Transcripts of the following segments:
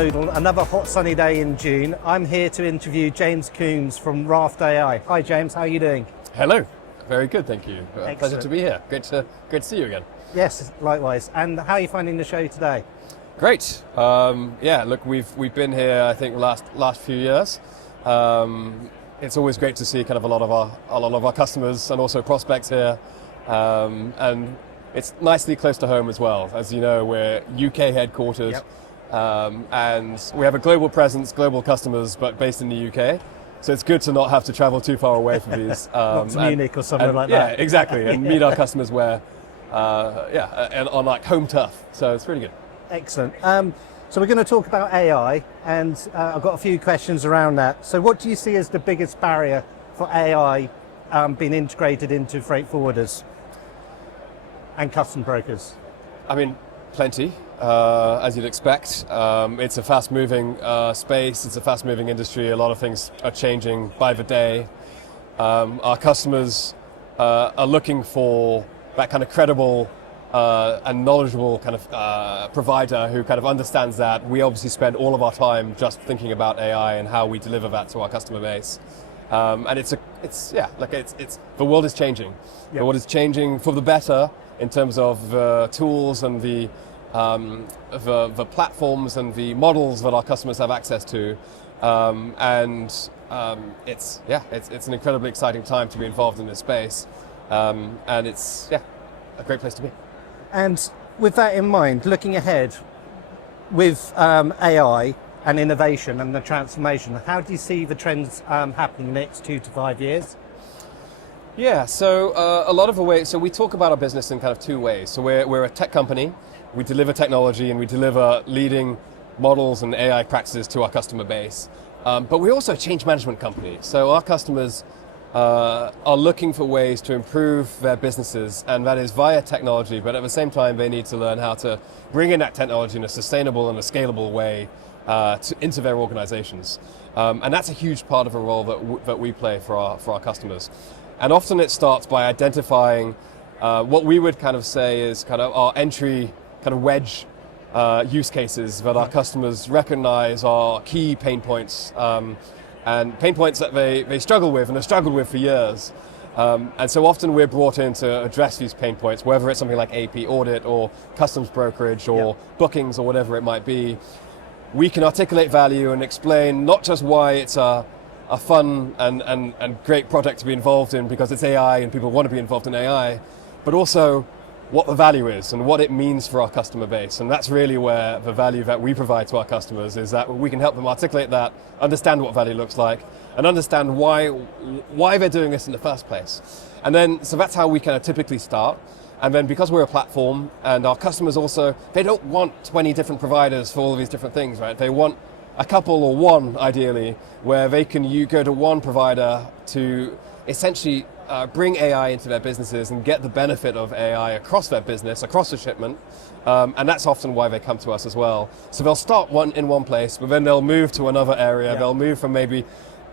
Multimodal, another hot sunny day in June. I'm here to interview James Coombes from Raft AI. Hi James, how are you doing? Hello, very good, thank you. Excellent. Pleasure to be here. Great to see you again. Yes, likewise. And how are you finding the show today? Great. Yeah, look, we've been here I think last few years. It's always great to see kind of a lot of our customers and also prospects here, and it's nicely close to home as well. As you know, we're UK headquartered. Yep. And we have a global presence, global customers, but based in the UK. So it's good to not have to travel too far away from these. Not to Munich or something like that. Yeah, exactly, and meet our customers where, and on like home turf. So it's really good. Excellent. So we're going to talk about AI, and I've got a few questions around that. So what do you see as the biggest barrier for AI being integrated into freight forwarders and custom brokers? I mean, plenty. As you'd expect. It's a fast-moving space, it's a fast-moving industry, a lot of things are changing by the day. Our customers are looking for that kind of credible and knowledgeable kind of provider who kind of understands that. We obviously spend all of our time just thinking about AI and how we deliver that to our customer base. And the world is changing. Yep. The world is changing for the better in terms of the tools and the platforms and the models that our customers have access to, it's an incredibly exciting time to be involved in this space, and it's a great place to be. And with that in mind, looking ahead with AI and innovation and the transformation, how do you see the trends happening in the next 2 to 5 years? Yeah, so a lot of the ways. So we talk about our business in kind of two ways. So we're a tech company. We deliver technology and we deliver leading models and AI practices to our customer base. But we're also a change management company. So our customers are looking for ways to improve their businesses, and that is via technology, but at the same time they need to learn how to bring in that technology in a sustainable and a scalable way into their organizations. And that's a huge part of a role that we play for our customers. And often it starts by identifying what we would kind of say is kind of our entry kind of wedge use cases that our customers recognize are key pain points, and pain points that they struggle with and have struggled with for years. And so often we're brought in to address these pain points, whether it's something like AP audit or customs brokerage or bookings or whatever it might be. We can articulate value and explain not just why it's a fun and great project to be involved in because it's AI and people want to be involved in AI, but also what the value is and what it means for our customer base. And that's really where the value that we provide to our customers is that we can help them articulate that, understand what value looks like, and understand why they're doing this in the first place. And then, so that's how we kind of typically start. And then because we're a platform and our customers also, they don't want 20 different providers for all of these different things, right? They want a couple or one, ideally, where they can go to one provider to essentially bring AI into their businesses and get the benefit of AI across their business, across the shipment, and that's often why they come to us as well. So they'll start in one place, but then they'll move to another area. Yeah. They'll move from maybe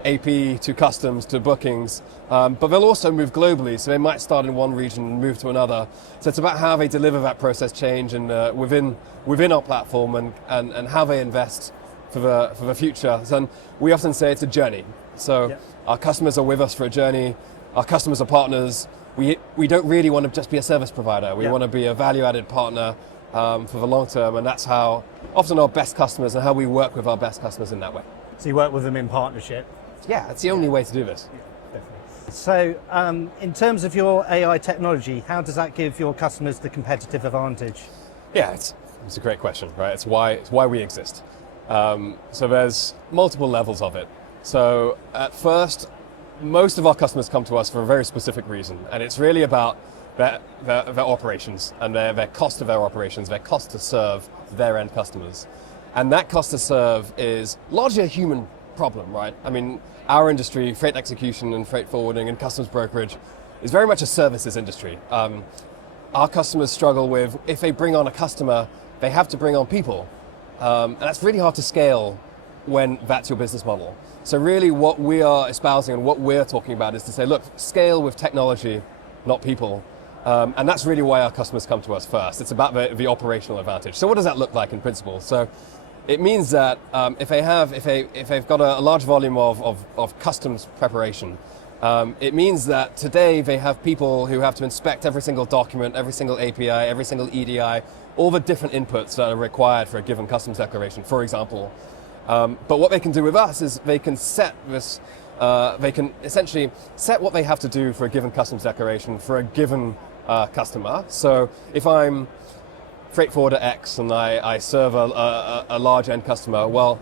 AP to customs to bookings, but they'll also move globally. So they might start in one region and move to another. So it's about how they deliver that process change and within our platform and how they invest for the future. And we often say it's a journey. So our customers are with us for a journey. Our customers are partners. We don't really want to just be a service provider. We want to be a value-added partner for the long term, and that's how often our best customers and how we work with our best customers in that way. So you work with them in partnership? Yeah, it's the only way to do this. Yeah, definitely. So in terms of your AI technology, how does that give your customers the competitive advantage? Yeah, it's a great question, right? It's why we exist. So there's multiple levels of it. So at first, most of our customers come to us for a very specific reason, and it's really about their operations and their cost of their operations, their cost to serve their end customers. And that cost to serve is largely a human problem, right? I mean, our industry, freight execution and freight forwarding and customs brokerage, is very much a services industry. Our customers struggle with, if they bring on a customer, they have to bring on people. And that's really hard to scale when that's your business model. So really what we are espousing and what we're talking about is to say, look, scale with technology, not people. And that's really why our customers come to us first. It's about the operational advantage. So what does that look like in principle? So It means that if they've got a large volume of customs preparation, it means that today they have people who have to inspect every single document, every single API, every single EDI, all the different inputs that are required for a given customs declaration, for example. But what they can do with us is they can set this, they can essentially set what they have to do for a given customs declaration for a given customer. So if I'm freight forwarder X and I serve a large end customer, well,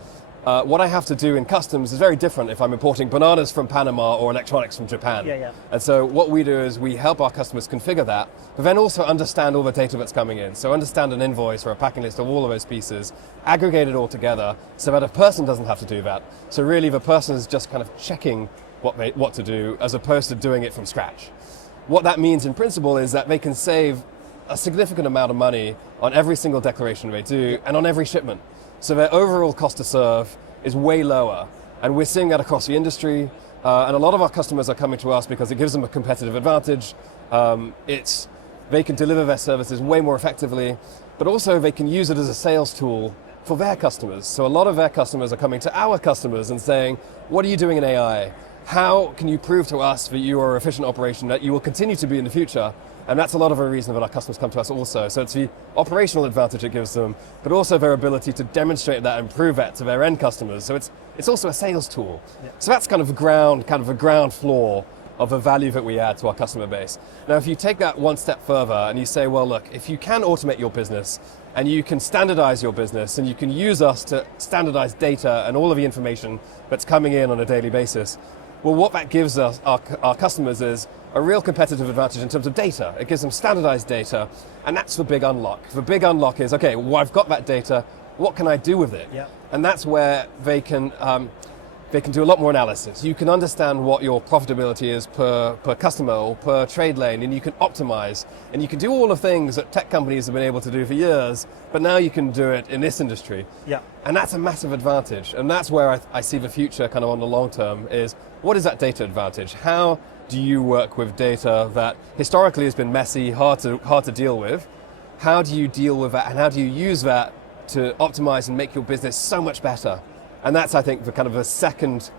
what I have to do in customs is very different if I'm importing bananas from Panama or electronics from Japan. And so what we do is we help our customers configure that, but then also understand all the data that's coming in. So understand an invoice or a packing list of all of those pieces, aggregate it all together so that a person doesn't have to do that. So really the person is just kind of checking what to do as opposed to doing it from scratch. What that means in principle is that they can save a significant amount of money on every single declaration they do and on every shipment. So their overall cost to serve is way lower. And we're seeing that across the industry. And a lot of our customers are coming to us because it gives them a competitive advantage. They can deliver their services way more effectively, but also they can use it as a sales tool for their customers. So a lot of their customers are coming to our customers and saying, what are you doing in AI? How can you prove to us that you are an efficient operation, that you will continue to be in the future? And that's a lot of the reason that our customers come to us also. So it's the operational advantage it gives them, but also their ability to demonstrate that and prove that to their end customers. So it's also a sales tool. So that's kind of a ground floor of the value that we add to our customer base. Now, if you take that one step further and you say, well, look, if you can automate your business and you can standardize your business and you can use us to standardize data and all of the information that's coming in on a daily basis, well, what that gives us, our customers, is a real competitive advantage in terms of data. It gives them standardized data, and that's the big unlock. The big unlock is, okay, well, I've got that data, what can I do with it? And that's where they can do a lot more analysis. You can understand what your profitability is per customer or per trade lane, and you can optimize, and you can do all the things that tech companies have been able to do for years, but now you can do it in this industry. And that's a massive advantage, and that's where I see the future kind of on the long term is, what is that data advantage? How do you work with data that historically has been messy, hard to deal with? How do you deal with that, and how do you use that to optimize and make your business so much better? And that's, I think, the kind of the second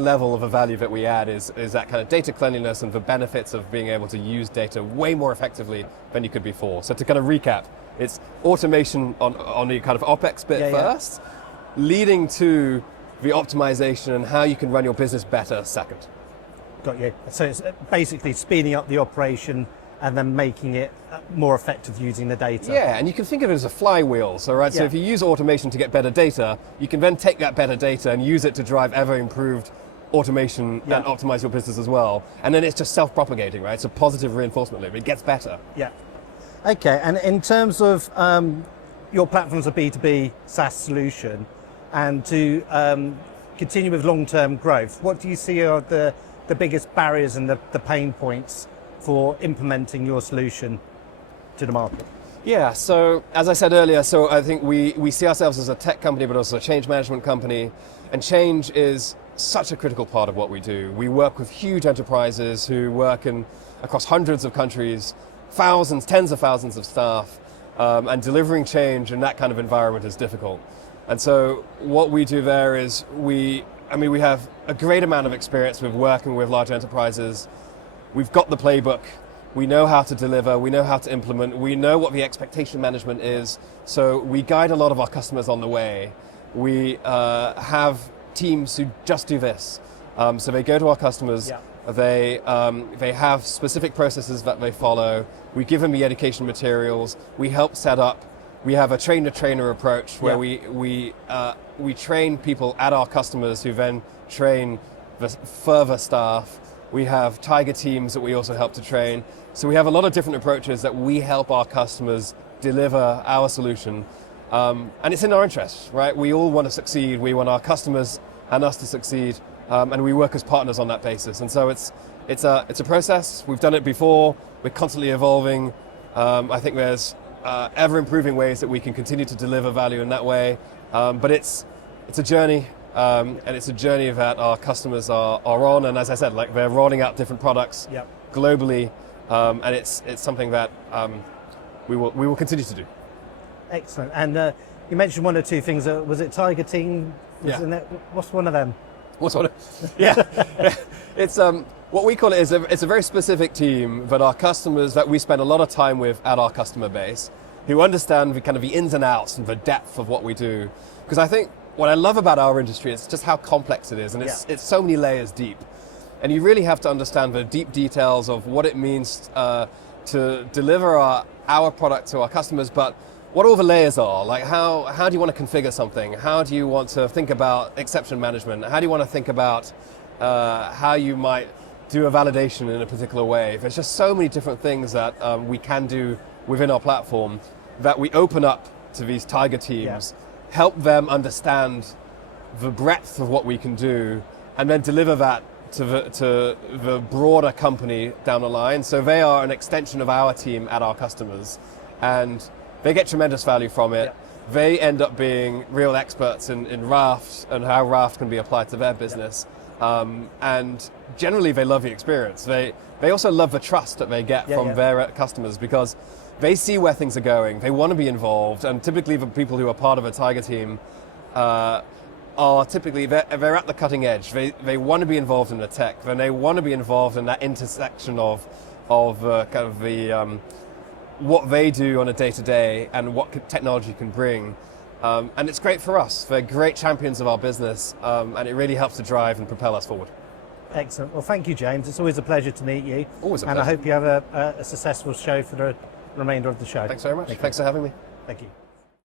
level of a value that we add is that kind of data cleanliness and the benefits of being able to use data way more effectively than you could before. So to kind of recap, it's automation on the kind of OpEx bit first, leading to the optimization and how you can run your business better second. Got you. So it's basically speeding up the operation and then making it more effective using the data. Yeah, and you can think of it as a flywheel. So if you use automation to get better data, you can then take that better data and use it to drive ever improved automation and optimize your business as well. And then it's just self-propagating, right? It's a positive reinforcement loop. It gets better. Okay, and in terms of your platform's a B2B SaaS solution, and to continue with long-term growth, what do you see are the biggest barriers and the pain points for implementing your solution to the market? Yeah, so as I said earlier, so I think we see ourselves as a tech company, but also a change management company, and change is such a critical part of what we do. We work with huge enterprises who work across hundreds of countries, thousands, tens of thousands of staff, and delivering change in that kind of environment is difficult. And so what we do there is we have a great amount of experience with working with large enterprises. We've got the playbook. We know how to deliver. We know how to implement. We know what the expectation management is. So we guide a lot of our customers on the way. We have teams who just do this. So they go to our customers. They have specific processes that they follow. We give them the education materials. We help set up. We have a train-the-trainer approach where we train people at our customers who then train the further staff. We have tiger teams that we also help to train. So we have a lot of different approaches that we help our customers deliver our solution. And it's in our interest, right? We all want to succeed. We want our customers and us to succeed. And we work as partners on that basis. And so it's a process. We've done it before. We're constantly evolving. I think there's ever improving ways that we can continue to deliver value in that way. But it's a journey. And it's a journey that our customers are on, and as I said, like, they're rolling out different products globally, and it's something that we will continue to do. Excellent. And You mentioned one or two things. Was it Tiger Team? Yeah. What's one of them? What's one? Yeah. It's what we call it is it's a very specific team, but our customers that we spend a lot of time with at our customer base, who understand the kind of the ins and outs and the depth of what we do. Because I think what I love about our industry is just how complex it is, and it's so many layers deep. And you really have to understand the deep details of what it means to deliver our product to our customers, but what all the layers are. Like how do you want to configure something? How do you want to think about exception management? How do you want to think about how you might do a validation in a particular way? There's just so many different things that we can do within our platform that we open up to these Tiger teams, help them understand the breadth of what we can do, and then deliver that to the broader company down the line. So they are an extension of our team at our customers, and they get tremendous value from it. Yeah. They end up being real experts in Raft and how Raft can be applied to their business. And generally they love the experience. They also love the trust that they get from their customers, because they see where things are going. They want to be involved, and typically the people who are part of a Tiger team are typically, they're at the cutting edge. They want to be involved in the tech, and they want to be involved in that intersection of kind of the what they do on a day-to-day and what technology can bring. And it's great for us. They're great champions of our business, and it really helps to drive and propel us forward. Excellent. Well, thank you, James. It's always a pleasure to meet you. Always a pleasure. And I hope you have a successful show for the remainder of the show. Thanks very much. Thanks for having me. Thank you.